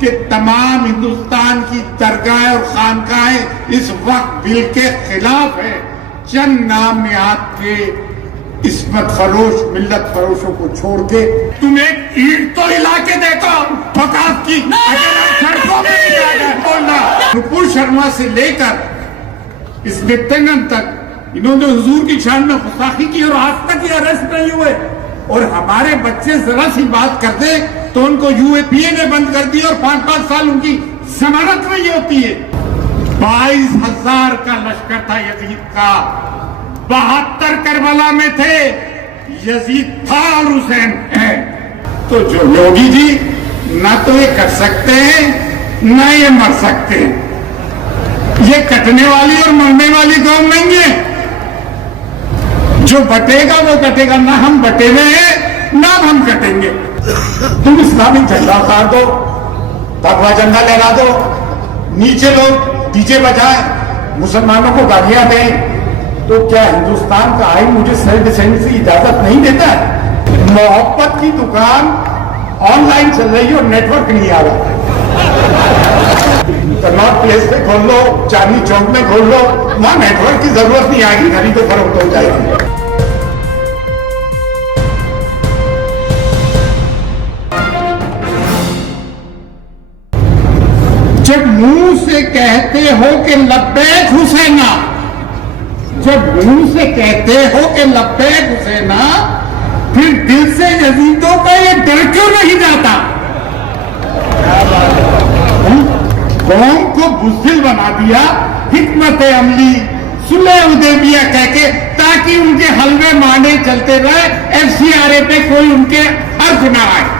कि तमाम हिंदुस्तान की दरगाहें और खानकाहें इस वक्त बिल के खिलाफ है। चंद नाम निहात के इस्मत फरोश, मिल्लत फरोशों को छोड़ के तुम एक ईंट तो हिला के देखो औकात की। सड़कों में नहीं आ गए बोलना। नुपुर शर्मा से लेकर इस लेफ्टिनेंट तक इन्होंने हुजूर की शान में गुस्ताखी की और आज तक ये अरेस्ट नहीं हुए। और हमारे बच्चे जरा सी बात कर दे तो उनको यूएपीए ने बंद कर दिया और 5-5 साल उनकी जमानत नहीं होती है। 22,000 का लश्कर था यजीद का, 72 करबला में थे। यजीद था और हुसैन है। तो जो योगी जी ना तो ये कर सकते हैं ना ये मर सकते हैं। ये कटने वाली और मरने वाली कौम नहीं है। जो बटेगा वो कटेगा, ना हम बटे हुए हैं ना हम कटेंगे। तुम इस्लामिक झंडा उतार दो, भगवा झंडा लहरा दो, नीचे लोग डीजे बजाएं, मुसलमानों को गालियां दें, तो क्या हिंदुस्तान का आइन मुझे सेल्फ डिफेंस की इजाजत नहीं देता है? मोहब्बत की दुकान ऑनलाइन चल रही है और नेटवर्क नहीं आ रहा। कनॉट प्लेस पे खोल लो, चांदनी चौक में खोल लो, वहां नेटवर्क की जरूरत नहीं आएगी, खरीदो फरोख्त हो जाएगी। जब मुंह से कहते हो कि लब्बैक हुसैना, जब मुंह से कहते हो कि लब्बैक हुसैना, फिर दिल से यजीदों का ये डर क्यों नहीं जाता? कौम को बुज़दिल बना दिया हिकमत अमली सुलह हुदैबिया कह के, ताकि उनके हलवे माने चलते रहे, एफसीआरए पे कोई उनके हर्फ ना आए।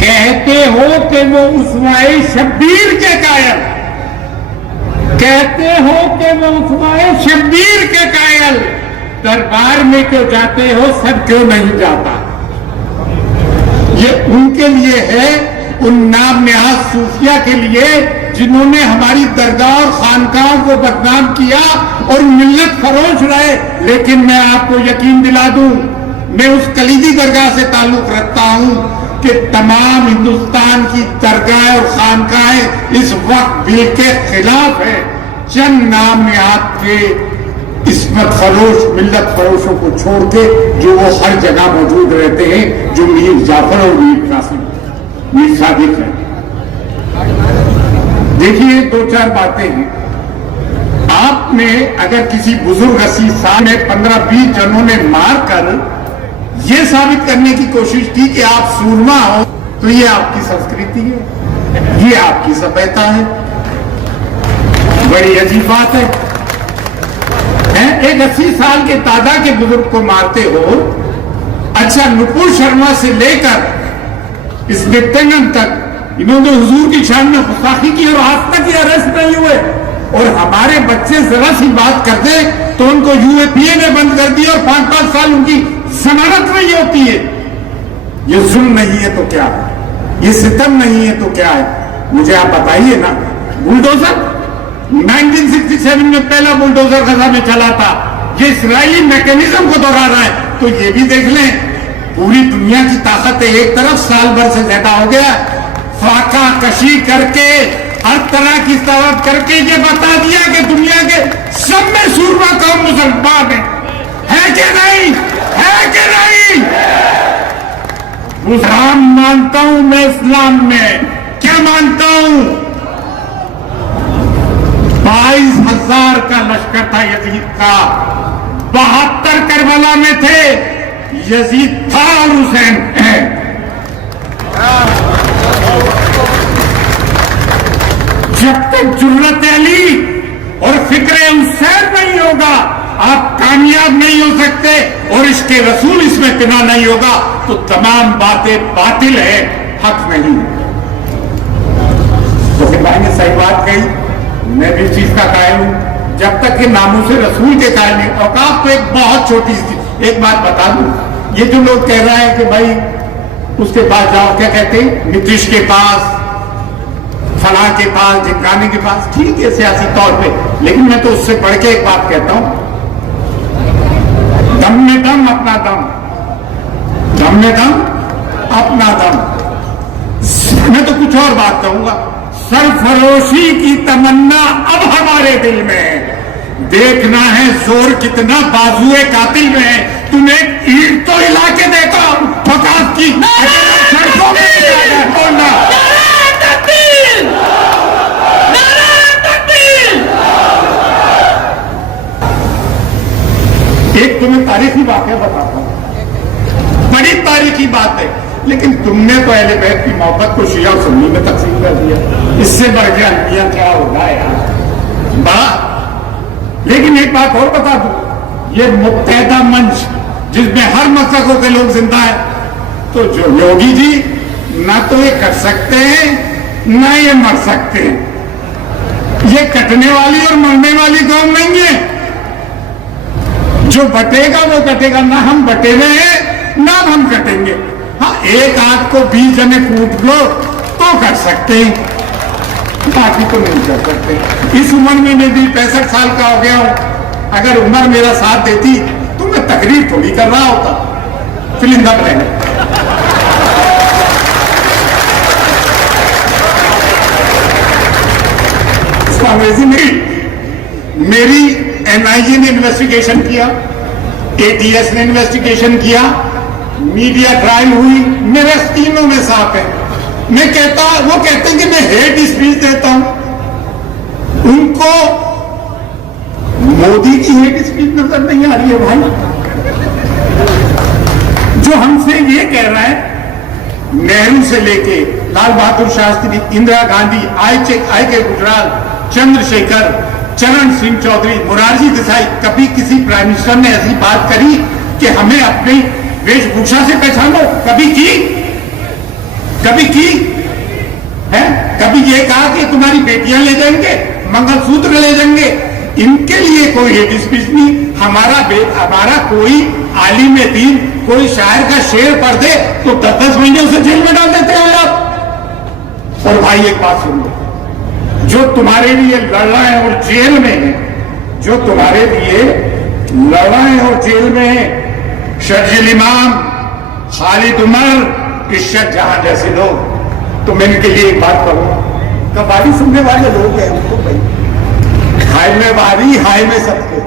कहते हो कि वो उस्माए शब्बीर के कायल, कहते हो कि वो उस्माए शब्बीर के कायल, दरबार में क्यों जाते हो, सब क्यों नहीं जाता? ये उनके लिए है, उन नाम नेहाद सूफिया के लिए जिन्होंने हमारी दरगाह और खानकाहों को बदनाम किया और मिल्लत फरोश रहे। लेकिन मैं आपको यकीन दिला दूं, मैं उस कलीदी दरगाह से ताल्लुक रखता हूं कि तमाम हिंदुस्तान की दरगाहें और खानकाहें इस वक्त बिल के खिलाफ है। चंद नाम निहाद के इस्मत फरोश, मिल्लत फरोशों को छोड़ के जो वो हर जगह मौजूद रहते हैं, जो मीर जाफर और मीर कासिम, मीर सादिक है। देखिए 2-4 बातें हैं। आपने अगर किसी बुजुर्ग असीसा में 15-20 जनों ने मारकर ये साबित करने की कोशिश की कि आप सूरमा हो, तो ये आपकी संस्कृति है, ये आपकी सभ्यता है। बड़ी अजीब बात है। एक 80 साल के दादा के बुजुर्ग को मारते हो। अच्छा, नुपुर शर्मा से लेकर इस लेफ्टिनेंट तक इन्होंने हुजूर की शान में गुस्ताखी की और आज तक ये अरेस्ट नहीं हुए। और हमारे बच्चे जरा सी बात कर दे तो उनको यूएपीए ने बंद कर दिया और 5-5 साल उनकी जमानत नहीं होती है। ये जुल्म नहीं है तो क्या है? ये सितम नहीं है तो क्या है? मुझे आप बताइए ना। बुलडोजर 1967 में पहला बुलडोजर गजा में चला था। ये इसराइली मैकेनिज्म को दोहरा रहा है। तो ये भी देख लें, पूरी दुनिया की ताकत एक तरफ, साल भर से ज्यादा हो गया, फाका कशी करके हर तरह की सवाब करके ये बता दिया कि दुनिया के सब में सूरमा कौम मुसलमान है कि नहीं? है कि नहीं? मुसलमान मानता हूं मैं इस्लाम में। क्या मानता हूं? 22,000 का लश्कर था यजीद का, 72 करबला में थे। यजीद था और हुसैन है। जब तक जुर्रत अली और फिक्र हुसैन नहीं होगा, आप कामयाब नहीं हो सकते। और इसके रसूल इसमें बिना नहीं होगा तो तमाम बातें बातिल है, हक नहीं है। तो फिर मैंने सही बात कही, मैं भी इस चीज का कायल हूं। जब तक कि नामों से रसूल के कायल नहीं। औकात तो एक बहुत छोटी सी एक बात बता दूं, ये जो लोग कह रहे हैं कि भाई उसके पास जाओ, क्या कहते हैं, नीतीश के पास, फलां के पास, जिनकाने के पास, ठीक है सियासी तौर पे। लेकिन मैं तो उससे बढ़ के एक बात कहता हूं, दम में दम अपना दम, दम में दम अपना दम। कुछ और बात कहूंगा, सरफरोशी की तमन्ना अब हमारे दिल में है। देखना है जोर कितना बाजुए कातिल में है। तुम एक ईंट तो हिला के देखो फकात की सड़कों में बोलना। एक तुम्हें तारीखी वाकया बताता हूं, बड़ी तारीखी बात है, लेकिन तुमने तो अहले बैत की मोहब्बत को शिया और सुन्नी में तकसीम कर दिया। इससे बढ़ के अलमिया क्या होगा यार बड़ा। लेकिन एक बात और बता दूं, ये मुत्तहदा मंच जिसमें हर मसलकों के लोग जिंदा है, तो जो योगी जी ना तो ये कर सकते हैं ना ये मर सकते हैं। ये कटने वाली और मरने वाली कौम नहीं है। जो बटेगा वो कटेगा, ना हम बटे हुए हैं ना हम कटेंगे। हाँ, एक आंख को 20 जने कूट लो तो कर सकते हैं, बाकी तो नहीं कर सकते। इस उम्र में मैं भी 65 साल का हो गया हूं। अगर उम्र मेरा साथ देती तो मैं तकरीर थोड़ी कर रहा होता, फिलिंदा प्लान। इसको अंग्रेजी में मेरी NIA ने इन्वेस्टिगेशन किया, ATS ने इन्वेस्टिगेशन किया, मीडिया ट्रायल हुई, मेरे तीनों में साफ है। मैं कहता, वो कहते हैं कि मैं हेट स्पीच देता हूं। उनको मोदी की हेट स्पीच नजर नहीं आ रही है भाई। जो हमसे ये कह रहा है, नेहरू से लेके लाल बहादुर शास्त्री, इंदिरा गांधी, आई के गुजराल, चंद्रशेखर, चरण सिंह चौधरी, मोरारजी देसाई, कभी किसी प्राइम मिनिस्टर ने ऐसी बात करी कि हमें अपनी वेशभूषा से पहचानो? कभी की? कभी की है? कभी ये कहा कि तुम्हारी बेटियां ले जाएंगे, मंगलसूत्र ले जाएंगे? इनके लिए कोई हेट स्पीच नहीं। हमारा कोई आलिम दीन, कोई शायर का शेर पढ़ दे तो 10-10 महीने उसे जेल में डाल देते हैं आप। और भाई एक बात सुन लो, जो तुम्हारे लिए लड़ रहे हैं और जेल में है, जो तुम्हारे लिए लड़ रहे हैं और जेल में है, शर्जील इमाम, खालिद उमर, इश्रत जहां जैसे लोग, तो मैं इनके लिए एक बात करूंगा, कबाड़ी सुनने वाले लोग हैं उनको भाई, हाय में वारी हाय में सबके,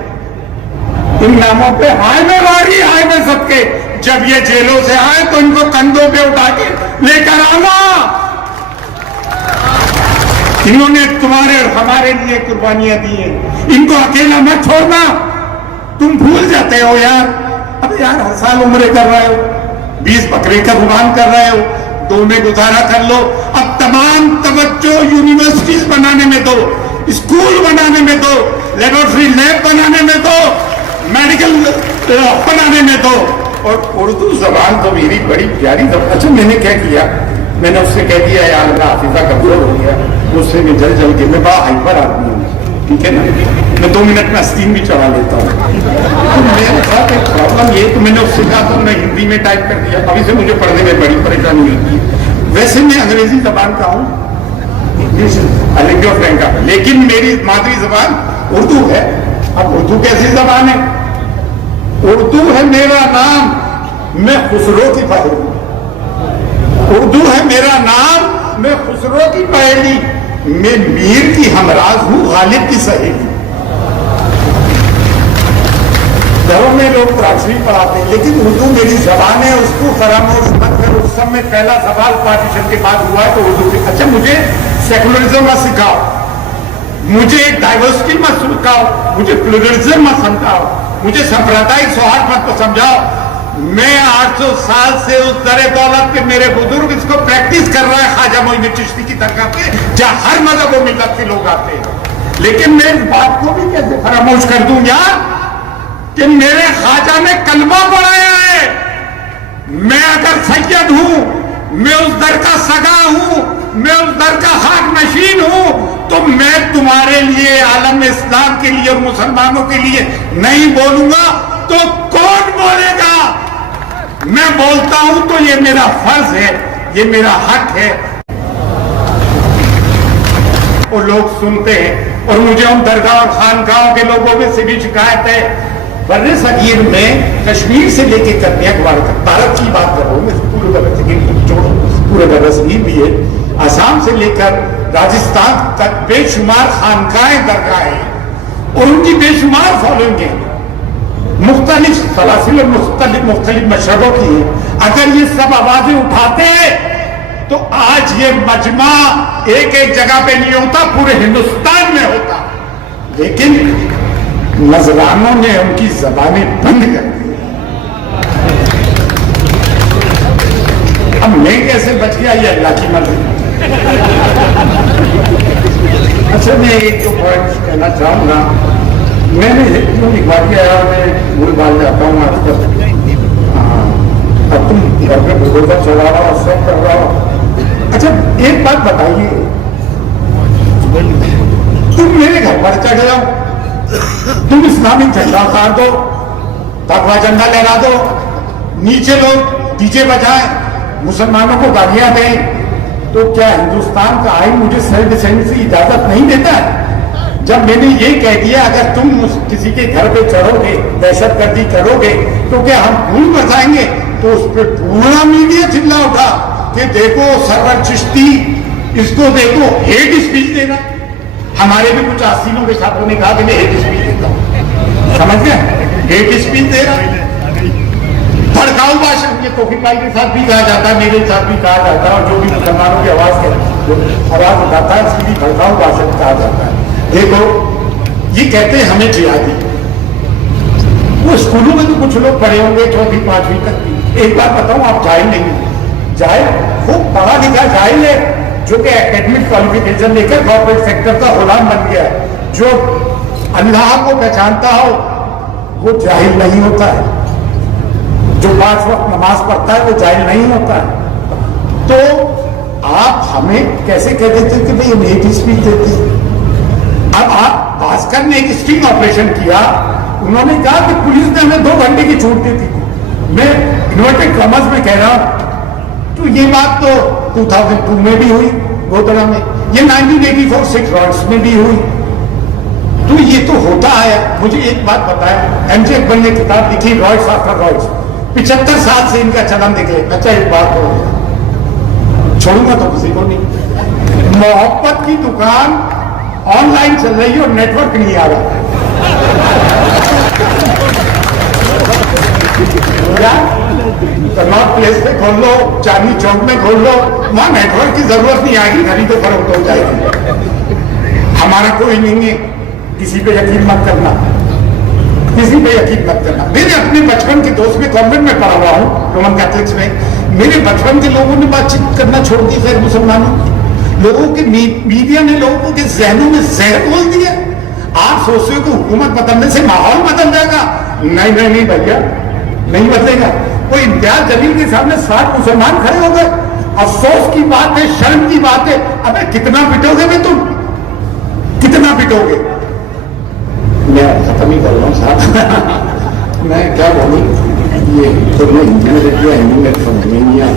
इन नामों पे हाय में वारी हाय में सबके। जब ये जेलों से आए तो इनको कंधों पे उठा के लेकर आना। इन्होंने तुम्हारे और हमारे लिए कुर्बानियां दी हैं, इनको अकेला मत छोड़ना। तुम भूल जाते हो यार, अब यार हर साल उम्रे कर रहे हो, 20 बकरे का कुर्बान कर रहे हो, 2 में गुजारा कर लो। अब तमाम तवज्जो यूनिवर्सिटीज बनाने में दो, स्कूल बनाने में दो, लेबोरेटरी लैब बनाने में दो, मेडिकल बनाने में दो। और उर्दू जबान तो मेरी बड़ी प्यारी जबान। अच्छा, मैंने क्या किया, मैंने उससे कह दिया यार मेरा हाफिजा कमजोर हो गया, उससे मैं जल जल के, मैं बड़ा हाइपर आदमी हूँ, ठीक है ना, मैं 2 मिनट में आस्तीन भी चढ़ा लेता हूँ। तो मेरे साथ एक प्रॉब्लम ये, तो मैंने उससे कहा तो मैं हिंदी में टाइप कर दिया, अभी से मुझे पढ़ने में बड़ी परेशानी होती है। वैसे मैं अंग्रेजी जबान का हूँ, इंग्लिश लिंग्वा फ्रैंका, लेकिन मेरी मादरी जबान उर्दू है। अब उर्दू कैसी जबान है? उर्दू है मेरा नाम, मैं खुसरो की पहेली। उर्दू है मेरा नाम, मैं खुसरो की पहेली, मैं मीर की हमराज हूं, गालिब की सहेली। घरों में लोग प्राचीन पढ़ाते हैं, लेकिन उर्दू मेरी जबान है, उसको फरामोश मत करो। उस समय पहला सवाल पार्टीशन के बाद हुआ है तो उर्दू के। अच्छा, मुझे सेकुलरिज्म मत सिखाओ, मुझे डाइवर्सिटी मत सिखाओ, मुझे प्लुरलिज्म मत समझाओ, मुझे सांप्रदायिक सौहार्द मत समझाओ। मैं 800 साल से उस दरे दौलत के मेरे बुजुर्ग इसको प्रैक्टिस कर रहा है, ख्वाजा मोइनुद्दीन चिश्ती की तरह पे, जहां हर मजहब और मिल्लत के लोग आते हैं। लेकिन मैं इस बात को भी कैसे फरामोश कर दूं यार कि मेरे ख्वाजा ने कलमा पढ़ाया है। मैं अगर सैयद हूं, मैं उस दर का सगा हूं, मैं उस दर का हाक नशीन हूं, तो मैं तुम्हारे लिए, आलम इस्लाम के लिए और मुसलमानों के लिए नहीं बोलूंगा तो कौन बोलेगा? मैं बोलता हूं तो ये मेरा फर्ज है, ये मेरा हक है। और लोग सुनते हैं, और मुझे उन दरगाह और खानगाहों के लोगों में से भी शिकायत है। बर्रे सगीर में कश्मीर से लेकर कन्याकुमारी तक, भारत की बात कर रहा हूं मैं, पूरे बर्रे सगीर भी है, असम से लेकर राजस्थान तक बेशुमार खानकाएं दरगाहें और उनकी बेशुमार फॉलोइंग है, मुख्तलिफ फलासिल और मुख्तलिफ मशरबों की है। अगर ये सब आवाजें उठाते तो आज ये मजमा एक एक जगह पे नहीं होता, पूरे हिंदुस्तान में होता। लेकिन नजरानों ने उनकी जबानें बंद कर दी। अब मैं कैसे बच गया ये अल्लाह की मर्जी। अच्छा, मैं एक दो पॉइंट कहना चाहूंगा। मैंने क्यों लिखवा दिया, मैं भूल भाल जाता हूँ आजकल। अब तुम घर पे बुलडोजर चला रहा हो, सब कर रहा हो। अच्छा, एक बात बताइए, तुम मेरे घर पर चढ़ जाओ, तुम इस्लामिक झंडा उतार दो, भगवा झंडा लहरा दो, नीचे लोग डीजे बजाएं, मुसलमानों को गालियां दें, तो क्या हिंदुस्तान का आइन मुझे सेल्फ डिफेंस की इजाजत नहीं देता है? जब मैंने ये कह दिया अगर तुम किसी के घर पे चढ़ोगे, दहशतगर्दी करोगे, तो क्या हम भूल मर जाएंगे? तो उस पर पूरा मीडिया चिल्ला उठा कि देखो सरवर चिश्ती, इसको देखो हेट स्पीच देना। हमारे भी कुछ आसीनों के छात्रों ने कहा कि मैं हेट स्पीच देता हूं, समझ गया? हेट स्पीच दे रहा, भड़काऊ भाषण, ये तौफीक भाई के साथ भी कहा जाता है, मेरे साथ भी कहा जाता है, और जो भी मुसलमानों की आवाज उठाता है उसकी भी भड़काऊ भाषण कहा जाता है। देखो, ये कहते हैं हमें जिहादी। वो स्कूलों में तो कुछ लोग पढ़े होंगे, चौथी पांचवी तक भी। एक बात बताऊं, आप जाहिल नहीं, जाहिल खूब पढ़ा लिखा जाहिल है, जो कि एकेडमिक क्वालिफिकेशन लेकर कॉर्पोरेट सेक्टर का गुलाम बन गया है। जो अल्लाह को पहचानता हो वो जाहिल नहीं होता है, जो 5 वक्त नमाज पढ़ता है वो जाहिल नहीं होता है। तो आप हमें कैसे कह देते कि भाई हम हेट स्पीच देते हैं? अब आप भास्कर ने एक स्टिंग ऑपरेशन किया, उन्होंने कहा कि पुलिस ने हमें 2 घंटे की छूट दी थी। मैं इन्वर्टेड कॉमर्स में कह रहा हूं, तो ये बात तो 2002 में भी हुई गोधरा में, ये 1984 6 रॉड्स में भी हुई। तो ये तो होता है। मुझे एक बात बताया, एमजे अकबर ने किताब लिखी रॉड्स आफ्टर रॉड्स, 75 साल से इनका चलन निकले। अच्छा, एक बात हो, छोड़ूंगा तो किसी को नहीं। मोहब्बत की दुकान ऑनलाइन चल रही है और नेटवर्क नहीं आ रहा। कनॉट प्लेस पे खोल लो, चांदनी चौक में खोल लो, वहां नेटवर्क की जरूरत नहीं आएगी, खरीदो फरोख्त हो जाएगी। हमारा कोई नहीं है, किसी पे यकीन मत करना, किसी पे यकीन मत करना। मेरे अपने बचपन के दोस्त में कॉन्वेंट में पढ़ा हुआ हूँ, रोमन कैथलिक्स में। मेरे बचपन के लोगों ने बातचीत करना छोड़ दी, खैर मुसलमानों लोगों के मीडिया ने लोगों के जहनों में जहर बोल दिया। आप सोचते हो कि हुकूमत बदलने से माहौल बदल जाएगा? नहीं नहीं नहीं भैया, नहीं बदलेगा। कोई इम्तियाज जलील के सामने 60 मुसलमान खड़े हो गए। अफसोस की बात है, शर्म की बात है। अबे कितना पिटोगे बे तुम, कितना पिटोगे? मैं खत्म ही कर रहा हूँ साहब। मैं क्या बोलूँ, ये खुद में हिंदी में देखिए, हिंदी में समझ में नहीं आया।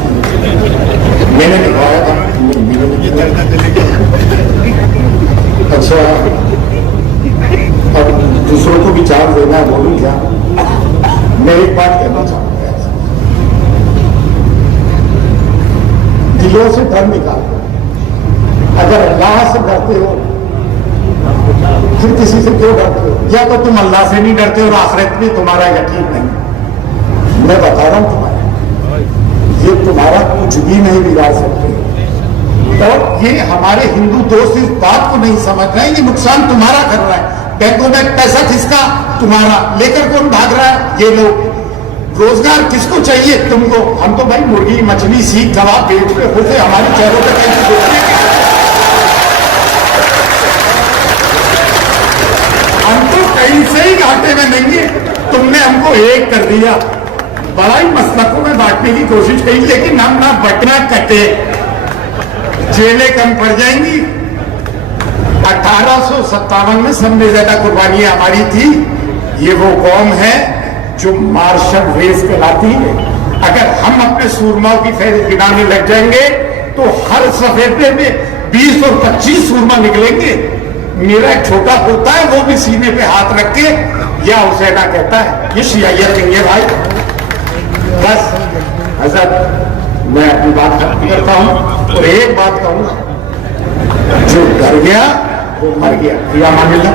मैंने लिखवाया था हिंदी में। अच्छा, अब दूसरों को भी चार्ज देना है, बोलूँ क्या? मैं एक बात कहना चाहूंगा, दिलों से डर निकालो। अगर अल्लाह से डरते हो फिर किसी से क्यों डरते हो? या तो तुम अल्लाह से नहीं डरते और आखिरत में तुम्हारा यकीन नहीं। मैं बता रहा हूं तुम्हारे, ये तुम्हारा कुछ भी नहीं बिगाड़ सकते। और ये हमारे हिंदू दोस्त इस बात को नहीं समझ रहे हैं, ये नुकसान तुम्हारा कर रहा है। बैंकों में पैसा किसका? तुम्हारा। लेकर कौन भाग रहा है? ये लोग। रोजगार किसको चाहिए? तुमको। हम तो भाई मुर्गी, मछली, सीख, कबाब बेच रहे होते, हमारे चेहरों पर कैसे? हम तो कहीं से ही घाटे में नहीं है। तुमने हमको एक कर दिया, बड़ा ही मसलकों में बांटने की कोशिश की, लेकिन हम ना बटना कटे, जेलें कम पड़ जाएंगी। 1857 में सबसे ज्यादा कुर्बानियां हमारी थी। ये वो कौम है जो मार्शल रेस कहलाती है। अगर हम अपने सूरमाओं की फहरिस्त गिनाने लग जाएंगे तो हर सफेदे में 20 और 25 सूरमा निकलेंगे। मेरा एक छोटा पोता है, वो भी सीने पे हाथ रख के या हुसैना कहता है। ये शियायत नहीं है भाई। बस हजरत मैं अपनी बात खत्म करता हूं और एक बात कहूंगा, जो डर गया वो मर गया। या मानिल्ला।